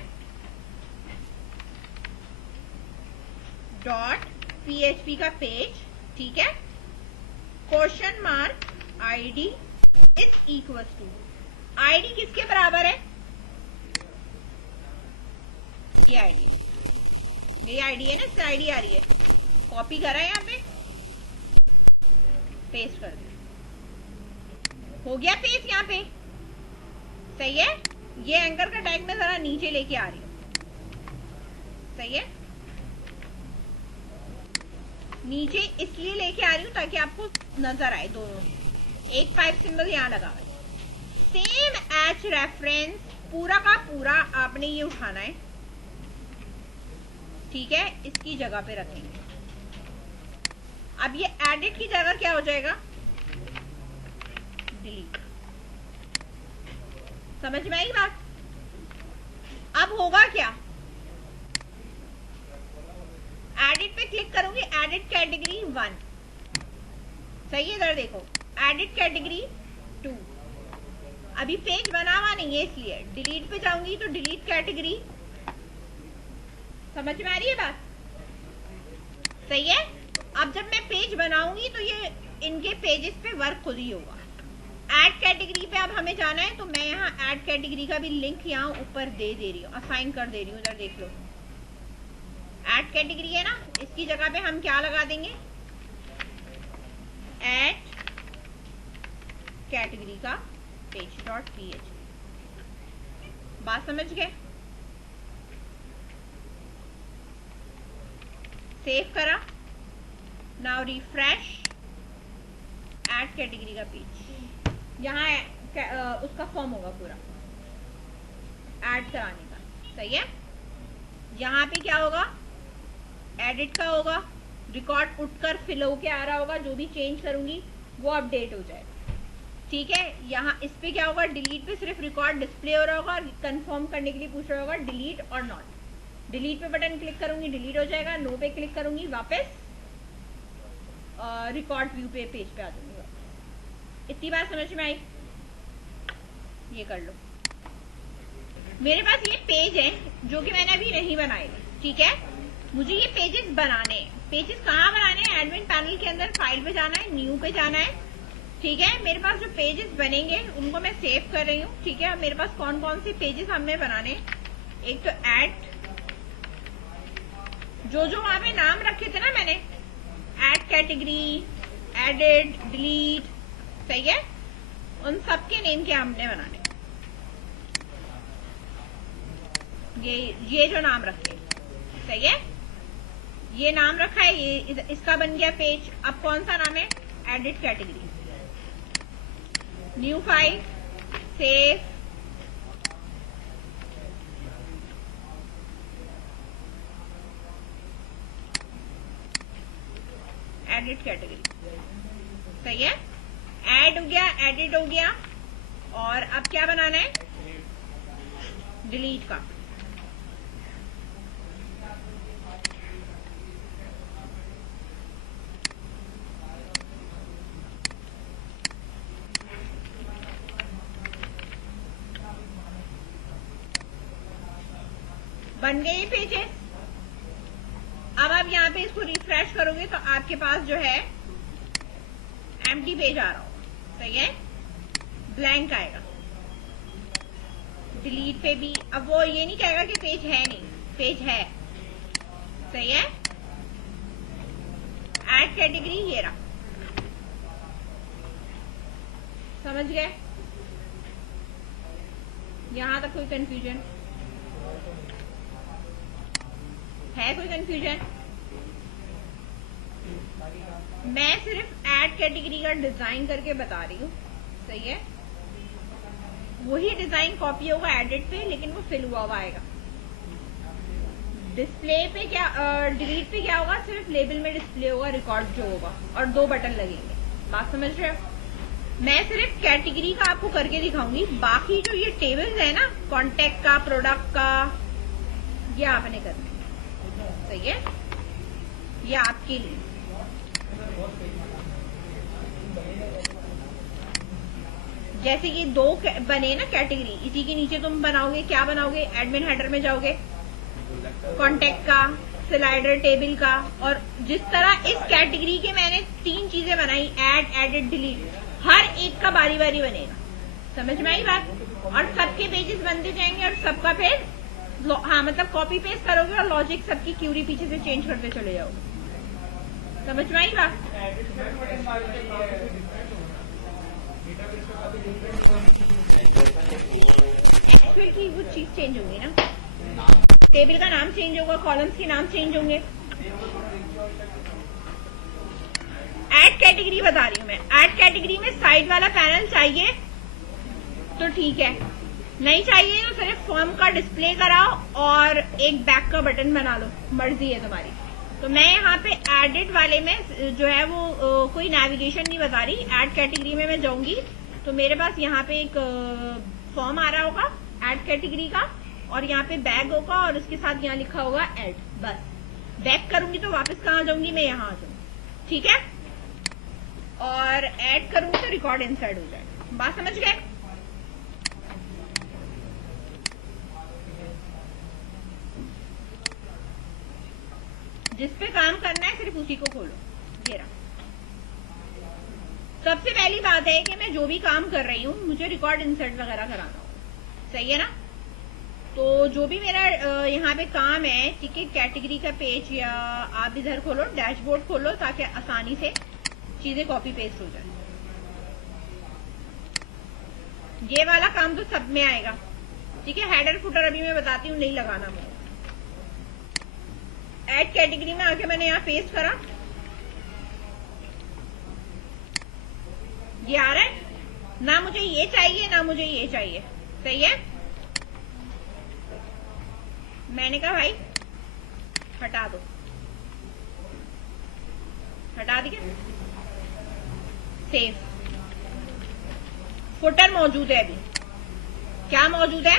.php का पेज, ठीक है, question mark id is equal to, id किसके बराबर है, ये आईडी है ना, इससे आईडी आ रही है, कॉपी करा है यहाँ पे, पेस्ट कर दिया, हो गया पेस्ट यहाँ पे, सही है। ये एंकर का टैग मैं जरा नीचे लेके आ रही हूँ, सही है, नीचे इसलिए लेके आ रही हूँ ताकि आपको नजर आए दोनों, एक पाइप सिंबल यहाँ लगा हुआ है। सेम एच रेफरेंस पूरा का पूरा आपने ये उठाना है, ठीक है, इसकी जगह पे रखेंगे। अब ये एडिट की जगह क्या हो जाएगा, डिलीट। समझ में आई बात? अब होगा क्या, एडिट पे क्लिक करूंगी, एडिट कैटेगरी 1, सही है, इधर देखो एडिट कैटेगरी 2, अभी पेज बना हुआ नहीं है इसलिए डिलीट पे जाऊंगी तो डिलीट कैटेगरी। समझ में आ रही है बात? सही है। अब जब मैं पेज बनाऊंगी तो ये इनके पेजेस पे वर्क खुद ही होगा। ऐड कैटेगरी पे अब हमें जाना है तो मैं यहाँ ऐड कैटेगरी का भी लिंक यहाँ ऊपर दे रही हूँ, असाइन कर दे रही हूँ, इधर देख लो, ऐड कैटेगरी है ना, इसकी जगह पे हम क्या लगा देंगे, ऐड कैटेगरी का पेज .php। बात समझ गए? सेव करा, नाउ रिफ्रेश, ऐड कैटेगरी का पेज, यहाँ उसका फॉर्म होगा पूरा ऐड कराने का, सही है। यहाँ पे क्या होगा, एडिट का होगा, रिकॉर्ड उठकर फिल होके आ रहा होगा, जो भी चेंज करूंगी वो अपडेट हो जाएगा, ठीक है। यहाँ इस पे क्या होगा, डिलीट पे सिर्फ रिकॉर्ड डिस्प्ले हो रहा होगा और कंफर्म करने के लिए पूछ रहा होगा डिलीट और नॉट। डिलीट पे बटन क्लिक करूंगी डिलीट हो जाएगा, नो पे क्लिक करूंगी वापस रिकॉर्ड व्यू पे पेज पे आ जाऊंगी। इतनी बात समझ में आई? ये कर लो। मेरे पास ये पेज है जो कि मैंने अभी नहीं बनाए, ठीक है, मुझे ये पेजेस बनाने हैं। पेजेस कहाँ बनाने हैं, एडमिन पैनल के अंदर फाइल पे जाना है, न्यू पे जाना है, ठीक है। मेरे पास जो पेजेस बनेंगे उनको मैं सेव कर रही हूँ, ठीक है। मेरे पास कौन कौन से पेजेस हमने बनाने, एक तो ऐड, जो वहां पे नाम रखे थे ना मैंने, ऐड कैटेगरी, एडिट, डिलीट, सही है, उन सब के नेम क्या हमने बनाने, ये जो नाम रखे, सही है, ये नाम रखा है, ये इसका बन गया पेज। अब कौन सा नाम है, edit category, new file, save, edit category, सही है, ऐड हो गया, एडिट हो गया, और अब क्या बनाना है, डिलीट का। बन गए पेजेस। अब आप यहाँ पे इसको रिफ्रेश करोगे तो आपके पास जो है एम्प्टी पेज आ रहा होगा, सही है, ब्लैंक आएगा। डिलीट पे भी अब वो ये नहीं कहेगा कि पेज है नहीं, पेज है, सही है। ऐड कैटेगरी ये रहा, समझ गए? यहां तक कोई कंफ्यूजन है? कोई कंफ्यूजन? मैं सिर्फ ऐड कैटेगरी का डिजाइन करके बता रही हूँ, सही है। वही डिजाइन कॉपी होगा एडिट पे, लेकिन वो फिल हुआ आएगा। डिस्प्ले पे क्या, डिलीट पे क्या होगा, सिर्फ लेबल में डिस्प्ले होगा रिकॉर्ड जो होगा, और 2 बटन लगेंगे। बात समझ रहे हो? मैं सिर्फ कैटेगरी का आपको करके दिखाऊंगी, बाकी जो ये टेबल्स है ना, कॉन्टेक्ट का, प्रोडक्ट का, ये आपने करना है, सही है, ये आपके लिए। जैसे कि 2 बने ना कैटेगरी, इसी के नीचे तुम बनाओगे, क्या बनाओगे, एडमिन हेडर में जाओगे, कॉन्टेक्ट का, स्लाइडर टेबल का, और जिस तरह इस कैटेगरी के मैंने 3 चीजें बनाई, ऐड, एडिट, डिलीट, हर एक का बारी बारी बनेगा। समझ में आई बात? और सबके पेजेस बनते जाएंगे और सबका फिर हाँ मतलब कॉपी पेस्ट करोगे और लॉजिक सबकी क्यूरी पीछे से चेंज करते चले जाओगे। समझ में आई बात? एक्चुअल की वो चीज चेंज होगी ना, टेबल का नाम चेंज होगा, कॉलम्स के नाम चेंज होंगे। ऐड कैटेगरी बता रही हूँ मैं। ऐड कैटेगरी में साइड वाला पैनल चाहिए तो ठीक है, नहीं चाहिए तो सिर्फ फॉर्म का डिस्प्ले कराओ और एक बैक का बटन बना लो, मर्जी है तुम्हारी। तो मैं यहाँ पे एडिट वाले में जो है वो कोई नेविगेशन नहीं बता रही। ऐड कैटेगरी में मैं जाऊंगी तो मेरे पास यहाँ पे एक फॉर्म आ रहा होगा ऐड कैटेगरी का, और यहाँ पे बैग होगा और उसके साथ यहाँ लिखा होगा ऐड। बस बैक करूंगी तो वापस कहाँ जाऊंगी, मैं यहाँ आ जाऊंगी, ठीक है। और ऐड करूंगी तो रिकॉर्ड इंसर्ट हो जाएगा। बात समझ गए? जिस पे काम करना है सिर्फ उसी को खोलो। ये रहा। सबसे पहली बात है कि मैं जो भी काम कर रही हूँ मुझे रिकॉर्ड इंसर्ट वगैरह कराना हो, सही है ना। तो जो भी मेरा यहाँ पे काम है, ठीक है, कैटेगरी का पेज, या आप इधर खोलो डैशबोर्ड खोलो ताकि आसानी से चीजें कॉपी पेस्ट हो जाए। ये वाला काम तो सब में आएगा, ठीक है। हेडर फुटर अभी मैं बताती हूँ, नहीं लगाना मुझे। ऐड कैटेगरी में आके मैंने यहाँ पेस्ट करा, ये आ रहा है ना। मुझे ये चाहिए ना मुझे ये चाहिए, सही है। मैंने कहा भाई हटा दो, हटा दिया, सेव। फुटर मौजूद है, अभी क्या मौजूद है?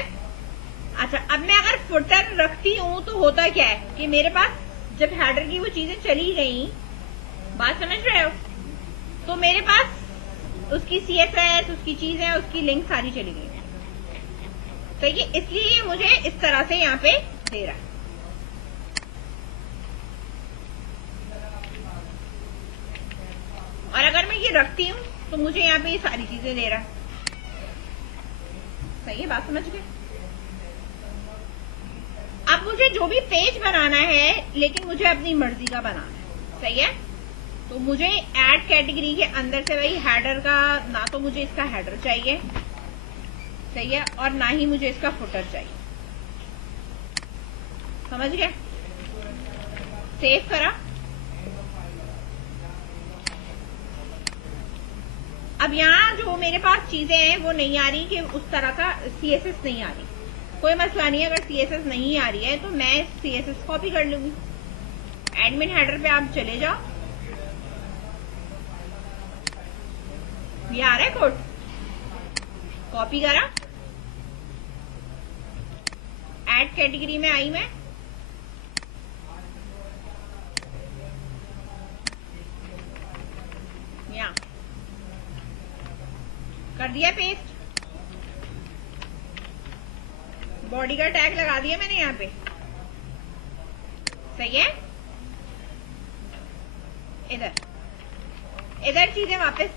अच्छा, अब मैं अगर फुटर रखती हूं तो होता क्या है कि मेरे पास जब हेडर की वो चीजें चली गई, बात समझ रहे हो, तो मेरे पास उसकी CSS, उसकी चीजें, उसकी लिंक सारी चली गई है, सही है। इसलिए मुझे इस तरह से यहाँ पे दे रहा है। और अगर मैं ये रखती हूँ तो मुझे यहाँ पे ये सारी चीजें दे रहा है, सही है। बात समझ गए? अब मुझे जो भी पेज बनाना है, लेकिन मुझे अपनी मर्जी का बनाना है, सही है। तो मुझे ऐड कैटेगरी के अंदर से भाई हेडर का, ना तो मुझे इसका हेडर चाहिए, सही है, और ना ही मुझे इसका फुटर चाहिए। समझ गए? सेव करा। अब यहाँ जो मेरे पास चीजें हैं वो नहीं आ रही कि उस तरह का CSS नहीं आ रही, कोई मसला नहीं है। अगर CSS नहीं आ रही है तो मैं CSS कॉपी कर लूंगी। एडमिन हेडर पे आप चले जाओ, ये आ रहा है कोड, कॉपी करा, ऐड कैटेगरी में आई मैं, यहाँ कर दिया पेस्ट, बॉडी का टैग लगा दिया मैंने यहाँ पे, सही है। इधर चीजें वापस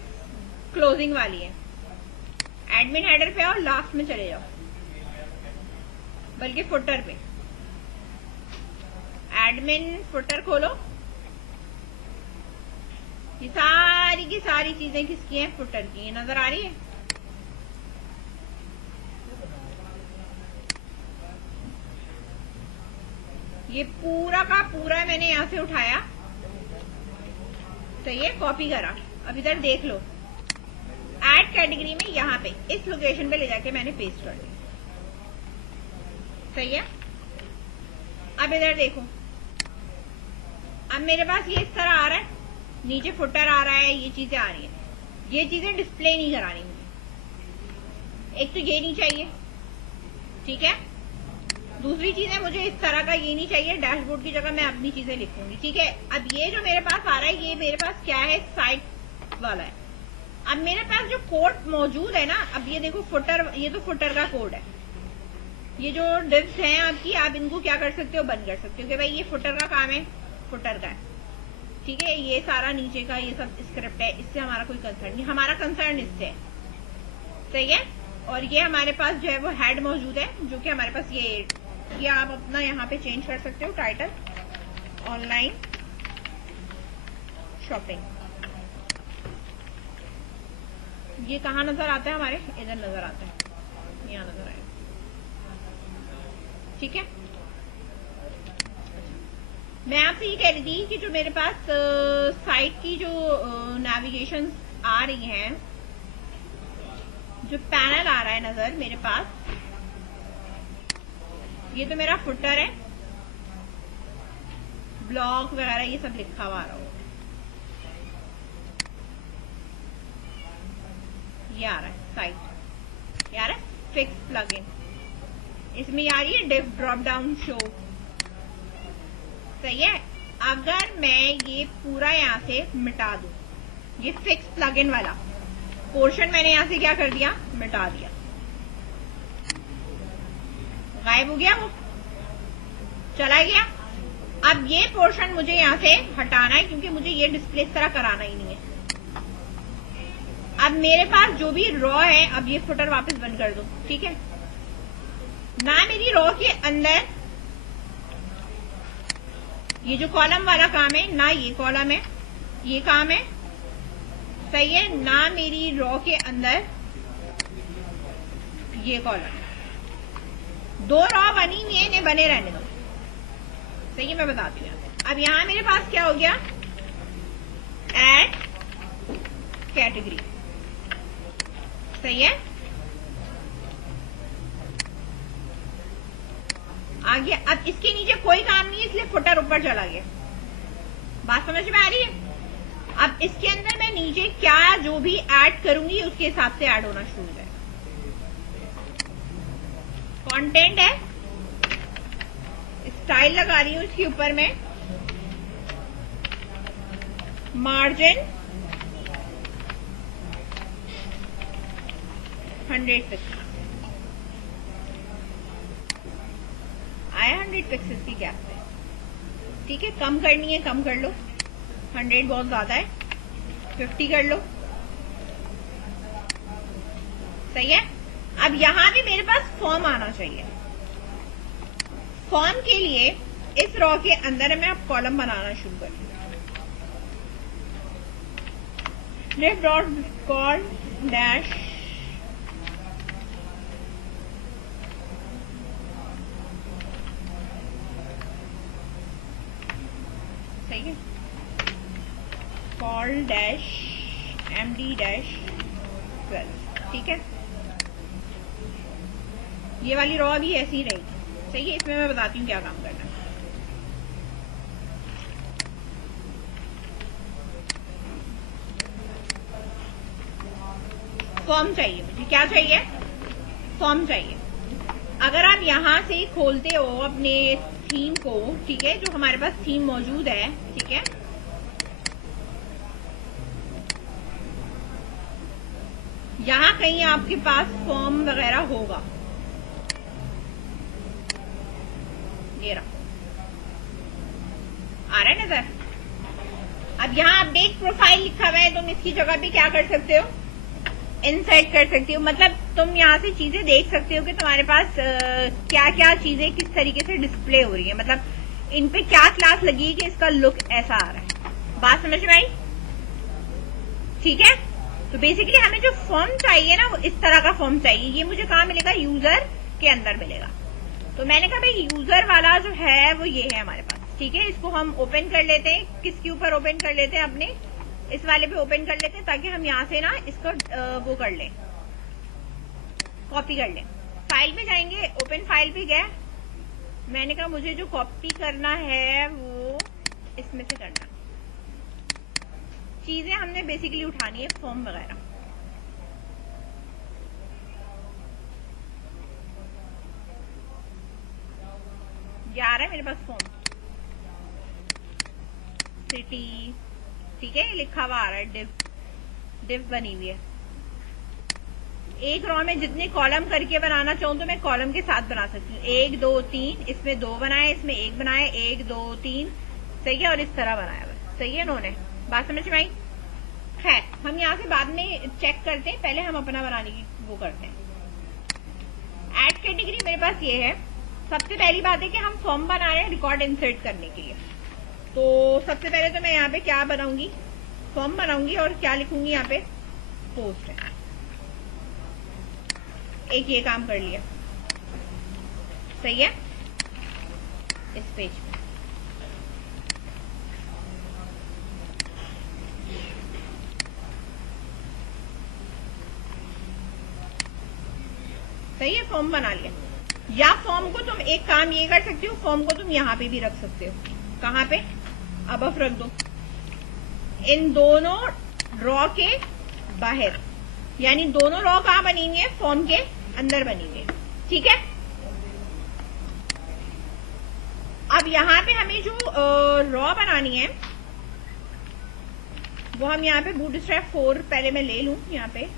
क्लोजिंग वाली है। एडमिन हेडर पे आओ, लास्ट में चले जाओ, बल्कि फुटर पे। एडमिन फुटर खोलो। ये सारी की सारी चीजें किसकी हैं? फुटर की। नजर आ रही है? ये पूरा का पूरा मैंने यहां से उठाया, सही है, कॉपी करा। अब इधर देख लो, ऐड कैटेगरी में यहां पे इस लोकेशन पे ले जाके मैंने पेस्ट कर दिया, सही है। अब इधर देखो, अब मेरे पास ये इस तरह आ रहा है, नीचे फुटर आ रहा है, ये चीजें आ रही है। ये चीजें डिस्प्ले नहीं करानी मुझे। एक तो ये नहीं चाहिए, ठीक है। दूसरी चीज है, मुझे इस तरह का ये नहीं चाहिए। डैशबोर्ड की जगह मैं अपनी चीजें लिखूंगी, ठीक है। अब ये जो मेरे पास आ रहा है, ये मेरे पास क्या है? साइट वाला है। अब मेरे पास जो कोड मौजूद है ना, अब ये देखो फुटर, ये तो फुटर का कोड है। ये जो डिव्स हैं आपकी, आप इनको क्या कर सकते हो? बंद कर सकते हो कि भाई ये फुटर का काम है, फुटर का है, ठीक है। ये सारा नीचे का ये सब स्क्रिप्ट है, इससे हमारा कोई कंसर्न नहीं, हमारा कंसर्न इससे है, सही है। और ये हमारे पास जो है वो हेड मौजूद है, जो कि हमारे पास ये आप अपना यहाँ पे चेंज कर सकते हो, टाइटल ऑनलाइन शॉपिंग। ये कहाँ नजर आता है? हमारे इधर नजर आता है, यहाँ नजर आएगा, ठीक है। मैं आपसे ये कह रही थी कि जो मेरे पास साइट की जो नेविगेशन आ रही हैं, जो पैनल आ रहा है नजर मेरे पास, ये तो मेरा फुटर है, ब्लॉग वगैरह ये सब लिखा हुआ आ रहा होगा। ये आ रहा है साइट, ये आ रहा है फिक्स प्लगइन। इसमें आ रही है डिव ड्रॉप डाउन शो, सही है। अगर मैं ये पूरा यहां से मिटा दूं, ये फिक्स प्लगइन वाला पोर्शन मैंने यहां से क्या कर दिया? मिटा दिया, गायब हो गया, वो चला गया। अब ये पोर्शन मुझे यहां से हटाना है, क्योंकि मुझे ये डिस्प्ले इस तरह कराना ही नहीं है। अब मेरे पास जो भी रॉ है, अब ये फुटर वापस बंद कर दो, ठीक है ना। मेरी रॉ के अंदर ये जो कॉलम वाला काम है ना, ये कॉलम है, ये काम है, सही है ना। मेरी रॉ के अंदर ये कॉलम, दो रॉ बनी हुई है, इन्हें बने रहने दो, सही है। मैं बताती हूँ। अब यहां मेरे पास क्या हो गया? ऐड कैटेगरी, सही है, आ गया। अब इसके नीचे कोई काम नहीं है, इसलिए फुटर ऊपर चला गया। बात समझ में आ रही है? अब इसके अंदर मैं नीचे क्या जो भी ऐड करूंगी, उसके हिसाब से ऐड होना शुरू हो जाएगा। कंटेंट है, स्टाइल लगा रही हूं इसके ऊपर में, मार्जिन 100 पिक्सल आया, 100 पिक्सल की गैप पे, ठीक है। कम करनी है कम कर लो, 100 बहुत ज्यादा है, 50 कर लो, सही है। अब यहां भी मेरे पास फॉर्म आना चाहिए। फॉर्म के लिए इस रॉ के अंदर मैं अब कॉलम बनाना शुरू कर दूं। लिफ्ट डॉट कॉल डैश सही है, कॉल डैश MD डैश 12, ठीक है। ये वाली रॉ भी ऐसी ही रहेगी, सही है। इसमें मैं बताती हूँ क्या काम करना है। फॉर्म चाहिए मुझे, क्या चाहिए? फॉर्म चाहिए। अगर आप यहां से खोलते हो अपने थीम को, ठीक है, जो हमारे पास थीम मौजूद है, ठीक है, यहां कहीं आपके पास फॉर्म वगैरह होगा, ये रहा, आ रहा है नजर। अब यहाँ अपडेट प्रोफाइल लिखा हुआ है, तुम इसकी जगह पे क्या कर सकते हो? इंसर्ट कर सकती हो, मतलब तुम यहाँ से चीजें देख सकते हो कि तुम्हारे पास क्या क्या चीजें किस तरीके से डिस्प्ले हो रही है, मतलब इन पे क्या क्लास लगी है कि इसका लुक ऐसा आ रहा है। बात समझ में आई? ठीक है, तो बेसिकली हमें जो फॉर्म चाहिए ना वो इस तरह का फॉर्म चाहिए। ये मुझे कहाँ मिलेगा? यूजर के अंदर मिलेगा। तो मैंने कहा भाई यूजर वाला जो है वो ये है हमारे पास। ठीक है, इसको हम ओपन कर लेते हैं। किसके ऊपर ओपन कर लेते हैं? अपने इस वाले पे ओपन कर लेते हैं, ताकि हम यहाँ से ना इसको वो कर लें, कॉपी कर लें। फाइल में जाएंगे, ओपन फाइल पे गए, मैंने कहा मुझे जो कॉपी करना है वो इसमें से करना। चीजें हमने बेसिकली उठानी है, फॉर्म वगैरह। ये आ रहा है मेरे पास फॉर्म, सिटी, ठीक है, लिखा हुआ आ रहा है, डिव बनी हुई है। एक रो में जितने कॉलम करके बनाना चाहूँ तो मैं कॉलम के साथ बना सकती हूँ। 1 2 3, इसमें 2 बनाए, इसमें 1 बनाए, 1 2 3, सही है, और इस तरह बनाया हुआ, सही है इन्होंने। बात समझ में आई? खैर, हम यहाँ से बाद में चेक करते हैं, पहले हम अपना बनाने की वो करते हैं। ऐड कैटेगरी मेरे पास ये है। सबसे पहली बात है कि हम फॉर्म बना रहे हैं रिकॉर्ड इंसर्ट करने के लिए। तो सबसे पहले तो मैं यहाँ पे क्या बनाऊंगी? फॉर्म बनाऊंगी, और क्या लिखूंगी यहाँ पे? पोस्ट है। एक ये काम कर लिया, सही है, इस पेज पे। सही है, फॉर्म बना लिया। या फॉर्म को तुम एक काम ये कर सकती हो, फॉर्म को तुम यहाँ पे भी रख सकते हो। कहाँ पे? अब रख दो इन दोनों ड्रॉ के बाहर, यानी दोनों रो कहाँ बनी हुई है? फॉर्म के अंदर बनी हुई है। ठीक है, अब यहाँ पे हमें जो रो बनानी है वो हम यहाँ पे बूटस्ट्रैप 4 पहले मैं ले लूं यहाँ पे,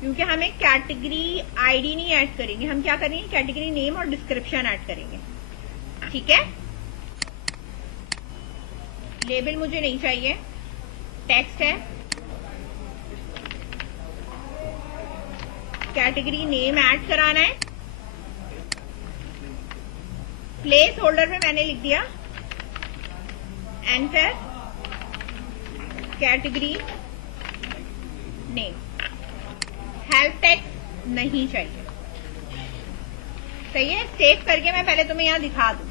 क्योंकि हमें कैटेगरी आईडी नहीं ऐड करेंगे, हम क्या करेंगे? कैटेगरी नेम और डिस्क्रिप्शन ऐड करेंगे। ठीक है, लेबल मुझे नहीं चाहिए, टेक्स्ट है, कैटेगरी नेम ऐड कराना है। प्लेस होल्डर में मैंने लिख दिया enter category name. Help text नहीं चाहिए, सही है। सेव करके मैं पहले तुम्हें यहां दिखा दूं,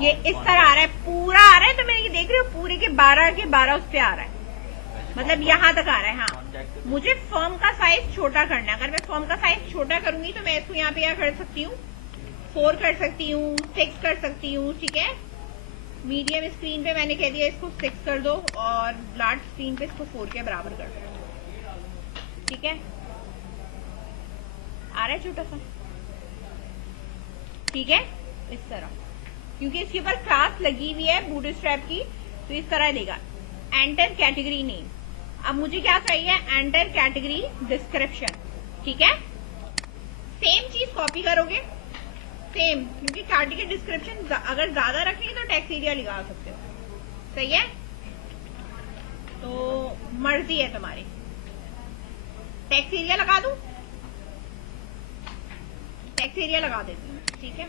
ये इस तरह आ रहा है, पूरा आ रहा है। तो मैं ये देख रही हूँ पूरे के 12 उस पे आ रहा है, मतलब यहां तक आ रहा है। हाँ, मुझे फॉर्म का साइज छोटा करना है। अगर मैं फॉर्म का साइज छोटा करूंगी तो मैं इसको यहाँ पे क्या कर सकती हूँ? 4 कर सकती हूँ, 6 कर सकती हूँ। ठीक है, मीडियम स्क्रीन पे मैंने कह दिया इसको 6 कर दो, और लार्ज स्क्रीन पे इसको 4 के बराबर कर दो। ठीक है, आ रहा है छोटा सा, ठीक है, इस तरह, क्योंकि इसके ऊपर क्लास लगी हुई है बूटस्ट्रैप की, तो इस तरह देगा। Enter category name. अब मुझे क्या चाहिए? Enter category description. ठीक है, सेम चीज कॉपी करोगे, सेम, क्योंकि कैटेगरी डिस्क्रिप्शन अगर ज्यादा रखेंगे तो टैक्स एरिया लगा सकते हो। सही है, तो मर्जी है तुम्हारी। टैक्स एरिया लगा दूं? टैक्स एरिया लगा देती हूँ। ठीक है,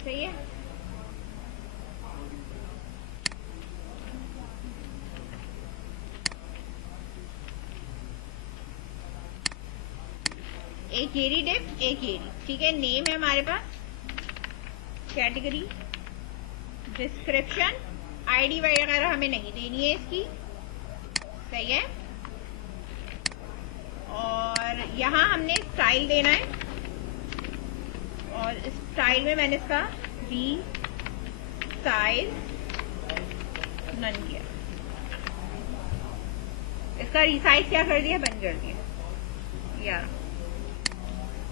सही है। एक येरी डिफ, एक येरी। ठीक है, नेम है हमारे पास, कैटेगरी, डिस्क्रिप्शन, आईडी वगैरह हमें नहीं देनी है इसकी। सही है, और यहां हमने स्टाइल देना है, और स्टाइल में मैंने इसका री साइज नन किया, इसका रीसाइज क्या कर दिया? बंद कर दिया। 11।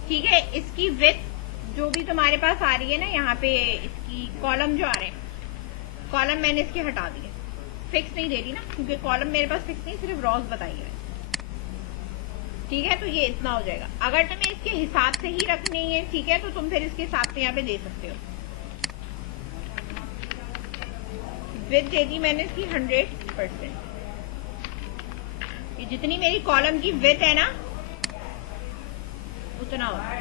ठीक है, इसकी विड्थ जो भी तुम्हारे पास आ रही है ना, यहाँ पे इसकी कॉलम जो आ रहे हैं, कॉलम मैंने इसके हटा दिए, फिक्स नहीं दे रही ना, क्योंकि कॉलम मेरे पास फिक्स नहीं, सिर्फ रॉज बताई है। ठीक है, तो ये इतना हो जाएगा। अगर तुम्हें इसके हिसाब से ही रखनी है, ठीक है, तो तुम फिर इसके हिसाब से यहाँ पे दे सकते हो। विड्थ दे दी मैंने इसकी 100%। ये जितनी मेरी कॉलम की विड्थ है ना, उतना होगा।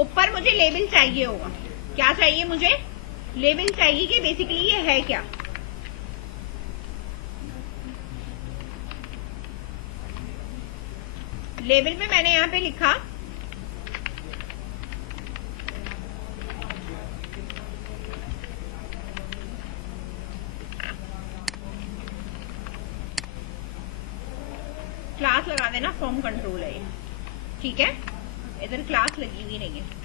ऊपर मुझे लेबल चाहिए होगा। क्या चाहिए मुझे? लेबल चाहिए कि बेसिकली ये है क्या। लेबल में मैंने यहां पे लिखा क्लास लगा देना, फॉर्म कंट्रोल है ये। ठीक है, इधर क्लास लगी हुई नहीं है।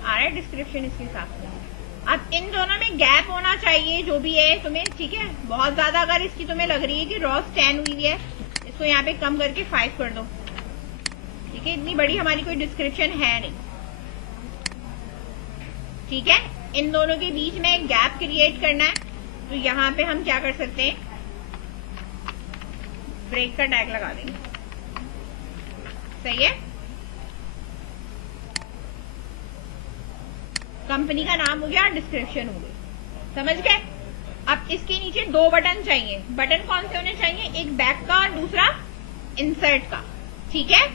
आ रहा है डिस्क्रिप्शन इसके हिसाब से। अब इन दोनों में गैप होना चाहिए जो भी है तुम्हें। ठीक है, बहुत ज्यादा अगर इसकी तुम्हें लग रही है कि रॉस 10 हुई है, इसको यहाँ पे कम करके 5 कर दो। ठीक है, इतनी बड़ी हमारी कोई डिस्क्रिप्शन है नहीं। ठीक है, इन दोनों के बीच में एक गैप क्रिएट करना है, तो यहाँ पे हम क्या कर सकते हैं, ब्रेक का टैग लगा देंगे। सही है, कंपनी का नाम हो गया, डिस्क्रिप्शन हो गई। समझ गए? अब इसके नीचे 2 बटन चाहिए। बटन कौन से होने चाहिए? एक बैक का और दूसरा इंसर्ट का। ठीक है,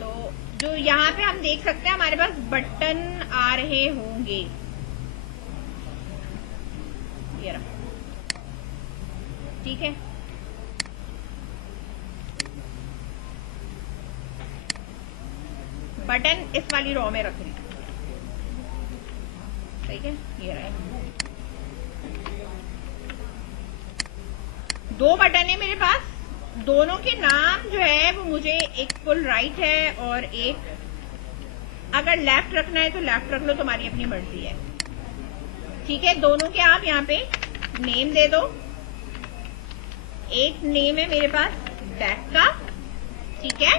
तो जो यहाँ पे हम देख सकते हैं हमारे पास बटन आ रहे होंगे, ये रहा। ठीक है, बटन इस वाली रो में रख रही। सही है, ये रहा। 2 बटन है मेरे पास। दोनों के नाम जो है वो मुझे एक फुल राइट है और एक, अगर लेफ्ट रखना है तो लेफ्ट रख लो, तुम्हारी अपनी मर्जी है। ठीक है, दोनों के आप यहाँ पे नेम दे दो। एक नेम है मेरे पास बैक का, ठीक है,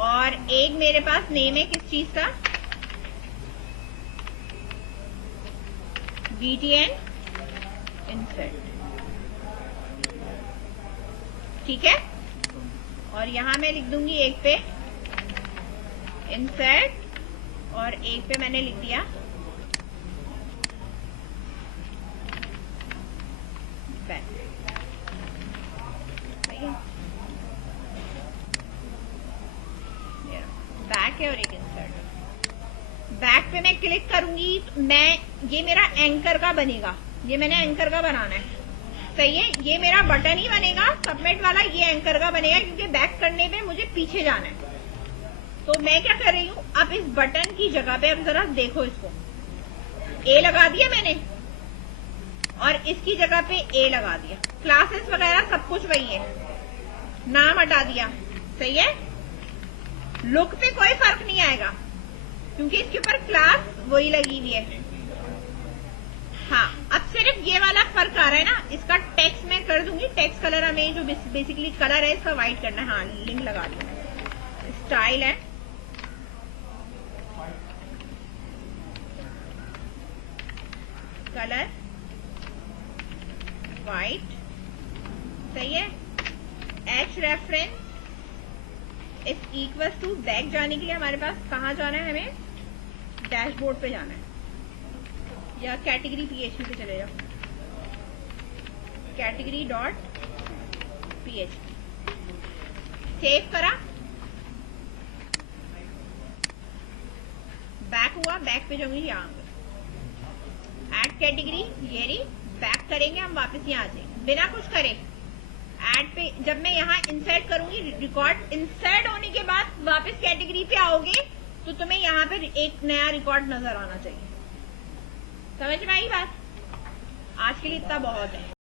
और एक मेरे पास नेम है किस चीज का, BTN इंसर्ट। ठीक है, और यहां मैं लिख दूंगी एक पे इंसर्ट और एक पे मैंने लिख दिया बैक। बैक है और एक इंसर्ट। बैक पे मैं क्लिक करूंगी तो ये मेरा एंकर का बनेगा। ये मैंने एंकर का बनाना है। सही है, ये मेरा बटन ही बनेगा सबमिट वाला, ये एंकर का बनेगा, क्योंकि बैक करने में मुझे पीछे जाना है। तो मैं क्या कर रही हूं, अब इस बटन की जगह पे अब जरा देखो, इसको ए लगा दिया मैंने और इसकी जगह पे ए लगा दिया। क्लासेस वगैरह सब कुछ वही है, नाम हटा दिया। सही है, लुक पे कोई फर्क नहीं आएगा क्योंकि इसके ऊपर क्लास वही लगी हुई है। हाँ, अब सिर्फ ये वाला फर्क आ रहा है ना, इसका टेक्स्ट मैं कर दूंगी, टेक्स्ट कलर हमें जो बेसिकली कलर है इसका व्हाइट करना है। हाँ, लिंक लगा दूंगा। स्टाइल है, कलर व्हाइट। सही है, H reference is equal to back. जाने के लिए हमारे पास कहाँ जाना है, हमें डैशबोर्ड पे जाना है या कैटेगरी PHP पे चले जाओ, कैटेगरी .php। सेव करा, बैक हुआ, बैक पे जाऊंगी, यहाँ ऐड कैटेगरी, ये रही, बैक करेंगे हम, वापस यहाँ आ जाएंगे बिना कुछ करे। ऐड पे जब मैं यहाँ इंसर्ट करूंगी, रिकॉर्ड इंसर्ट होने के बाद वापस कैटेगरी पे आओगे तो तुम्हें यहाँ पे एक नया रिकॉर्ड नजर आना चाहिए। समझ में आई बात? आज के लिए इतना बहुत है।